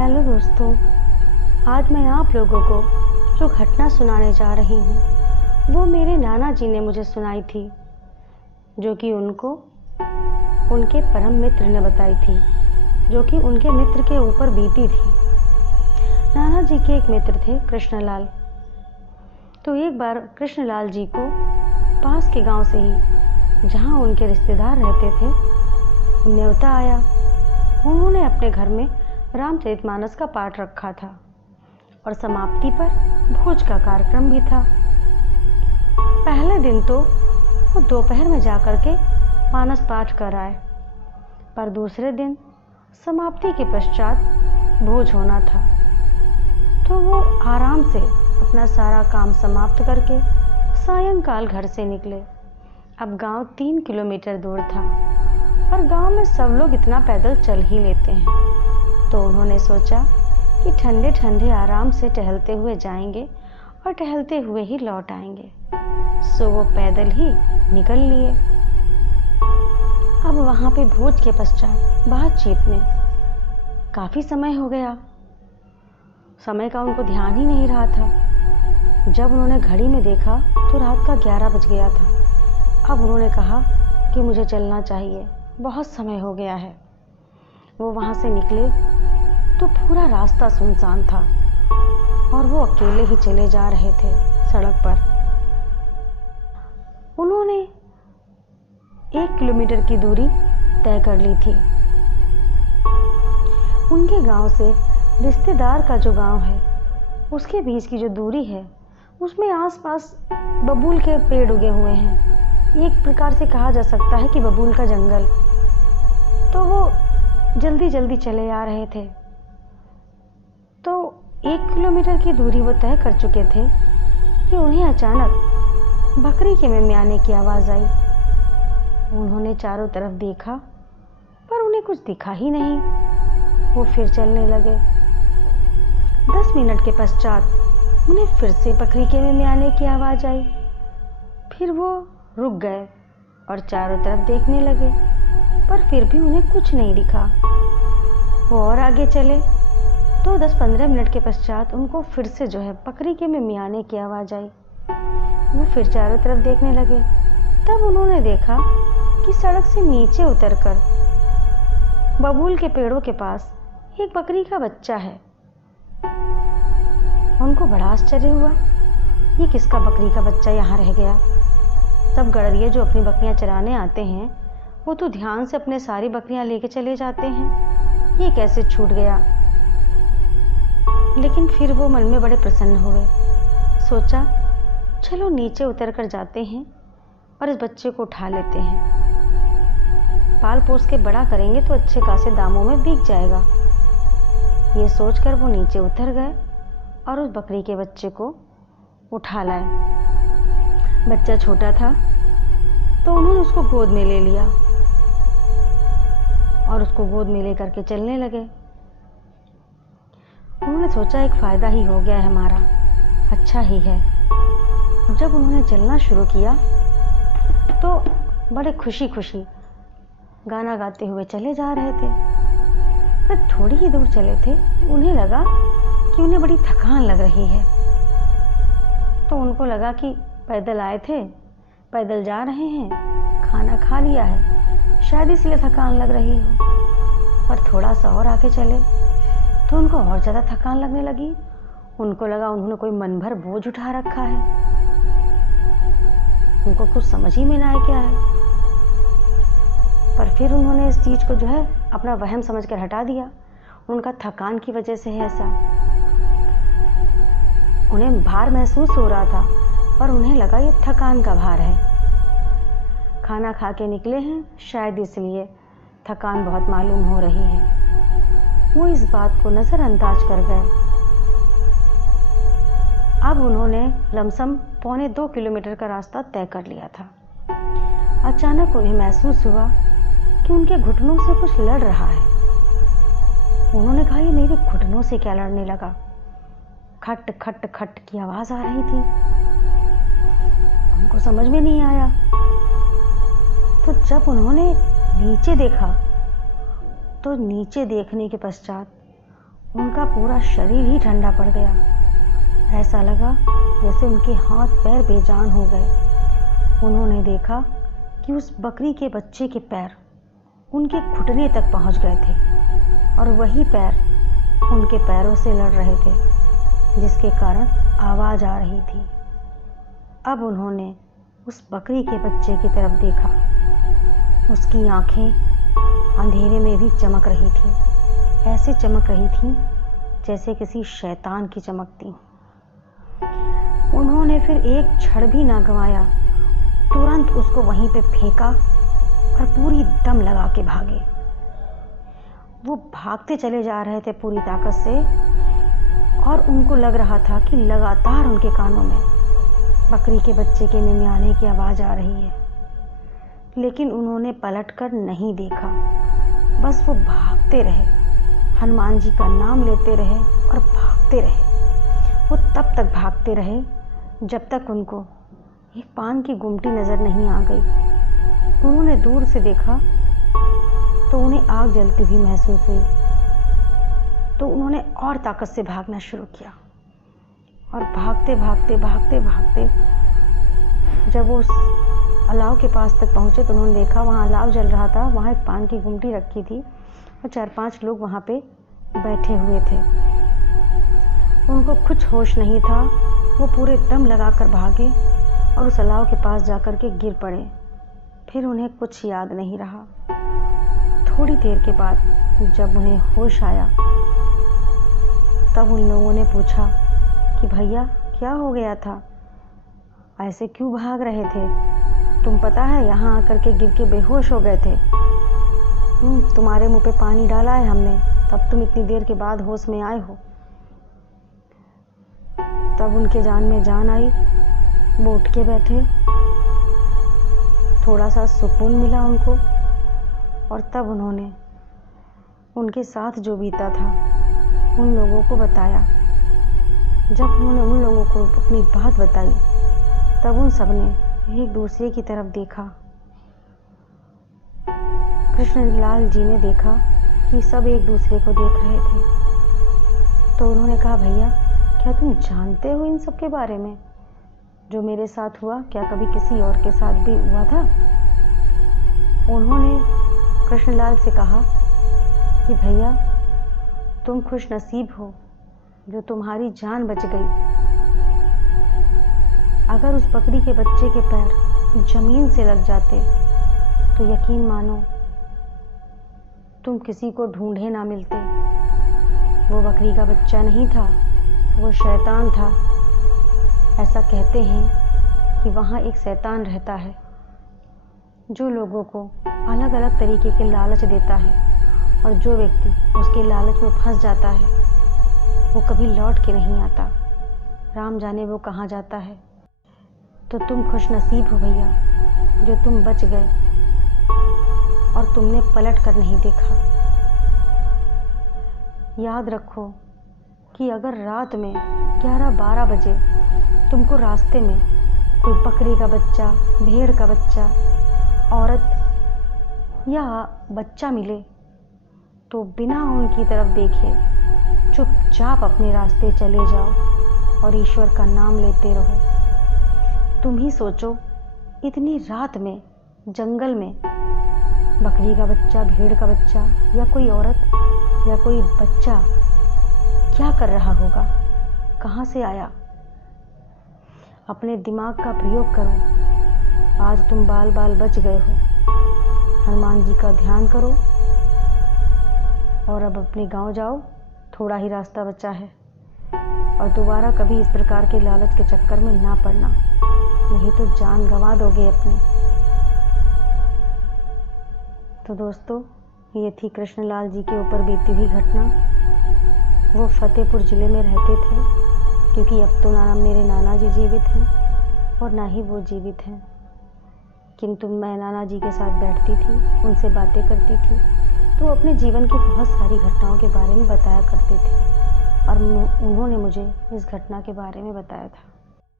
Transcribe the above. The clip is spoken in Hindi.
हेलो दोस्तों, आज मैं आप लोगों को जो घटना सुनाने जा रही हूँ वो मेरे नाना जी ने मुझे सुनाई थी, जो कि उनको उनके परम मित्र ने बताई थी, जो कि उनके मित्र के ऊपर बीती थी। नाना जी के एक मित्र थे कृष्णलाल। तो एक बार कृष्णलाल जी को पास के गांव से ही, जहां उनके रिश्तेदार रहते थे, न्योता आया। उन्होंने अपने घर में रामचरितमानस का पाठ रखा था और समाप्ति पर भोज का कार्यक्रम भी था। पहले दिन तो वो दोपहर में जाकर के मानस पाठ कर आए, पर दूसरे दिन समाप्ति के पश्चात भोज होना था। तो वो आराम से अपना सारा काम समाप्त करके सायंकाल घर से निकले। अब गांव 3 किलोमीटर दूर था और गांव में सब लोग इतना पैदल चल ही लेते हैं, तो उन्होंने सोचा कि ठंडे ठंडे आराम से टहलते हुए जाएंगे और टहलते हुए ही लौट आएंगे। सो वो पैदल ही निकल लिए। अब वहाँ पे भोज के पश्चात बातचीत में काफ़ी समय हो गया। समय का उनको ध्यान ही नहीं रहा था। जब उन्होंने घड़ी में देखा तो रात का 11 बज गया था। अब उन्होंने कहा कि मुझे चलना चाहिए, बहुत समय हो गया है। वो वहाँ से निकले तो पूरा रास्ता सुनसान था और वो अकेले ही चले जा रहे थे सड़क पर। उन्होंने 1 किलोमीटर की दूरी तय कर ली थी। उनके गांव से रिश्तेदार का जो गांव है, उसके बीच की जो दूरी है, उसमें आसपास बबूल के पेड़ उगे हुए हैं। एक प्रकार से कहा जा सकता है कि बबूल का जंगल। तो वो जल्दी जल्दी चले आ रहे थे। तो 1 किलोमीटर की दूरी वो तय कर चुके थे कि उन्हें अचानक बकरी के मिमियाने की आवाज़ आई। उन्होंने चारों तरफ देखा पर उन्हें कुछ दिखा ही नहीं। वो फिर चलने लगे। 10 मिनट के पश्चात उन्हें फिर से बकरी के मिमियाने की आवाज़ आई। फिर वो रुक गए और चारों तरफ देखने लगे, पर फिर भी उन्हें कुछ नहीं दिखा। वो और आगे चले तो 10-15 मिनट के पश्चात उनको फिर से जो है बकरी के मिमियाने की आवाज़ आई। वो फिर चारों तरफ देखने लगे। तब उन्होंने देखा कि सड़क से नीचे उतरकर बबूल के पेड़ों के पास एक बकरी का बच्चा है। उनको बड़ा आश्चर्य हुआ, ये किसका बकरी का बच्चा यहाँ रह गया। सब गड़रिये जो अपनी बकरियाँ चराने आते हैं, वो तो ध्यान से अपने सारी बकरियाँ लेके चले जाते हैं, ये कैसे छूट गया। लेकिन फिर वो मन में बड़े प्रसन्न हुए। सोचा चलो नीचे उतर कर जाते हैं और इस बच्चे को उठा लेते हैं, पाल पोस के बड़ा करेंगे तो अच्छे खासे दामों में बिक जाएगा। ये सोचकर वो नीचे उतर गए और उस बकरी के बच्चे को उठा लाए। बच्चा छोटा था तो उन्होंने उसको गोद में ले लिया और उसको गोद में ले करके चलने लगे। उन्होंने सोचा एक फ़ायदा ही हो गया है हमारा, अच्छा ही है। जब उन्होंने चलना शुरू किया तो बड़े खुशी खुशी गाना गाते हुए चले जा रहे थे। पर थोड़ी ही दूर चले थे कि उन्हें लगा कि उन्हें बड़ी थकान लग रही है। तो उनको लगा कि पैदल आए थे, पैदल जा रहे हैं, खाना खा लिया है, शायद इसलिए थकान लग रही हो। पर थोड़ा सा और आगे चले तो उनको और ज़्यादा थकान लगने लगी। उनको लगा उन्होंने कोई मन भर बोझ उठा रखा है। उनको कुछ समझ ही में ना आए क्या है। पर फिर उन्होंने इस चीज़ को जो है अपना वहम समझकर हटा दिया। उनका थकान की वजह से है ऐसा। उन्हें भार महसूस हो रहा था और उन्हें लगा ये थकान का भार है। खाना खा के निकले हैं, शायद इसलिए थकान बहुत मालूम हो रही है। वो इस बात को नज़रअंदाज कर गए। अब उन्होंने लमसम 1.25 किलोमीटर का रास्ता तय कर लिया था। अचानक उन्हें महसूस हुआ कि उनके घुटनों से कुछ लड़ रहा है। उन्होंने कहा ये मेरे घुटनों से क्या लड़ने लगा। खट खट खट की आवाज़ आ रही थी। उनको समझ में नहीं आया। तो जब उन्होंने नीचे देखा तो नीचे देखने के पश्चात उनका पूरा शरीर ही ठंडा पड़ गया। ऐसा लगा जैसे उनके हाथ पैर बेजान हो गए। उन्होंने देखा कि उस बकरी के बच्चे के पैर उनके घुटने तक पहुंच गए थे और वही पैर उनके पैरों से लड़ रहे थे, जिसके कारण आवाज़ आ रही थी। अब उन्होंने उस बकरी के बच्चे की तरफ देखा। उसकी आंखें अंधेरे में भी चमक रही थीं, ऐसे चमक रही थीं जैसे किसी शैतान की चमकती। उन्होंने फिर एक क्षण भी ना गंवाया, तुरंत उसको वहीं पे फेंका और पूरी दम लगा के भागे। वो भागते चले जा रहे थे पूरी ताकत से और उनको लग रहा था कि लगातार उनके कानों में बकरी के बच्चे के मिमियाने की आवाज़ आ रही है, लेकिन उन्होंने पलटकर नहीं देखा। बस वो भागते रहे, हनुमान जी का नाम लेते रहे और भागते रहे। वो तब तक भागते रहे जब तक उनको एक पान की गुमटी नज़र नहीं आ गई। उन्होंने दूर से देखा तो उन्हें आग जलती हुई महसूस हुई, तो उन्होंने और ताकत से भागना शुरू किया और भागते भागते भागते भागते जब वो उस अलाव के पास तक पहुँचे तो उन्होंने देखा वहाँ अलाव जल रहा था। वहाँ एक पान की गुमटी रखी थी और 4-5 लोग वहाँ पे बैठे हुए थे। उनको कुछ होश नहीं था। वो पूरे दम लगाकर भागे और उस अलाव के पास जाकर के गिर पड़े। फिर उन्हें कुछ याद नहीं रहा। थोड़ी देर के बाद जब उन्हें होश आया तब उन लोगों ने पूछा कि भैया क्या हो गया था, ऐसे क्यों भाग रहे थे? तुम पता है यहाँ आकर के गिर के बेहोश हो गए थे। तुम्हारे मुंह पे पानी डाला है हमने, तब तुम इतनी देर के बाद होश में आए हो। तब उनके जान में जान आई। वो उठ के बैठे, थोड़ा सा सुकून मिला उनको और तब उन्होंने उनके साथ जो बीता था उन लोगों को बताया। जब उन्होंने उन लोगों को अपनी बात बताई तब उन सब ने एक दूसरे की तरफ देखा। कृष्णलाल जी ने देखा कि सब एक दूसरे को देख रहे थे, तो उन्होंने कहा भैया क्या तुम जानते हो इन सब के बारे में? जो मेरे साथ हुआ क्या कभी किसी और के साथ भी हुआ था? उन्होंने कृष्णलाल से कहा कि भैया तुम खुश नसीब हो जो तुम्हारी जान बच गई। अगर उस बकरी के बच्चे के पैर जमीन से लग जाते तो यकीन मानो तुम किसी को ढूंढे ना मिलते। वो बकरी का बच्चा नहीं था, वो शैतान था। ऐसा कहते हैं कि वहाँ एक शैतान रहता है जो लोगों को अलग अलग तरीके के लालच देता है और जो व्यक्ति उसके लालच में फंस जाता है वो कभी लौट के नहीं आता। राम जाने वो कहाँ जाता है। तो तुम खुश नसीब हो भैया जो तुम बच गए और तुमने पलट कर नहीं देखा। याद रखो कि अगर रात में 11-12 बजे तुमको रास्ते में कोई बकरी का बच्चा, भेड़ का बच्चा, औरत या बच्चा मिले तो बिना उनकी तरफ देखे चुपचाप अपने रास्ते चले जाओ और ईश्वर का नाम लेते रहो। तुम ही सोचो इतनी रात में जंगल में बकरी का बच्चा, भेड़ का बच्चा या कोई औरत या कोई बच्चा क्या कर रहा होगा, कहाँ से आया? अपने दिमाग का प्रयोग करो। आज तुम बाल बाल बच गए हो। हनुमान जी का ध्यान करो और अब अपने गांव जाओ, थोड़ा ही रास्ता बचा है और दोबारा कभी इस प्रकार के लालच के चक्कर में ना पड़ना, नहीं तो जान गंवा दोगे अपनी। तो दोस्तों ये थी कृष्णलाल जी के ऊपर बीती हुई घटना। वो फतेहपुर ज़िले में रहते थे क्योंकि अब तो ना मेरे नाना जी जीवित हैं और ना ही वो जीवित हैं, किंतु मैं नाना जी के साथ बैठती थी, उनसे बातें करती थी, तो अपने जीवन की बहुत सारी घटनाओं के बारे में बताया करते थे और उन्होंने मुझे इस घटना के बारे में बताया था।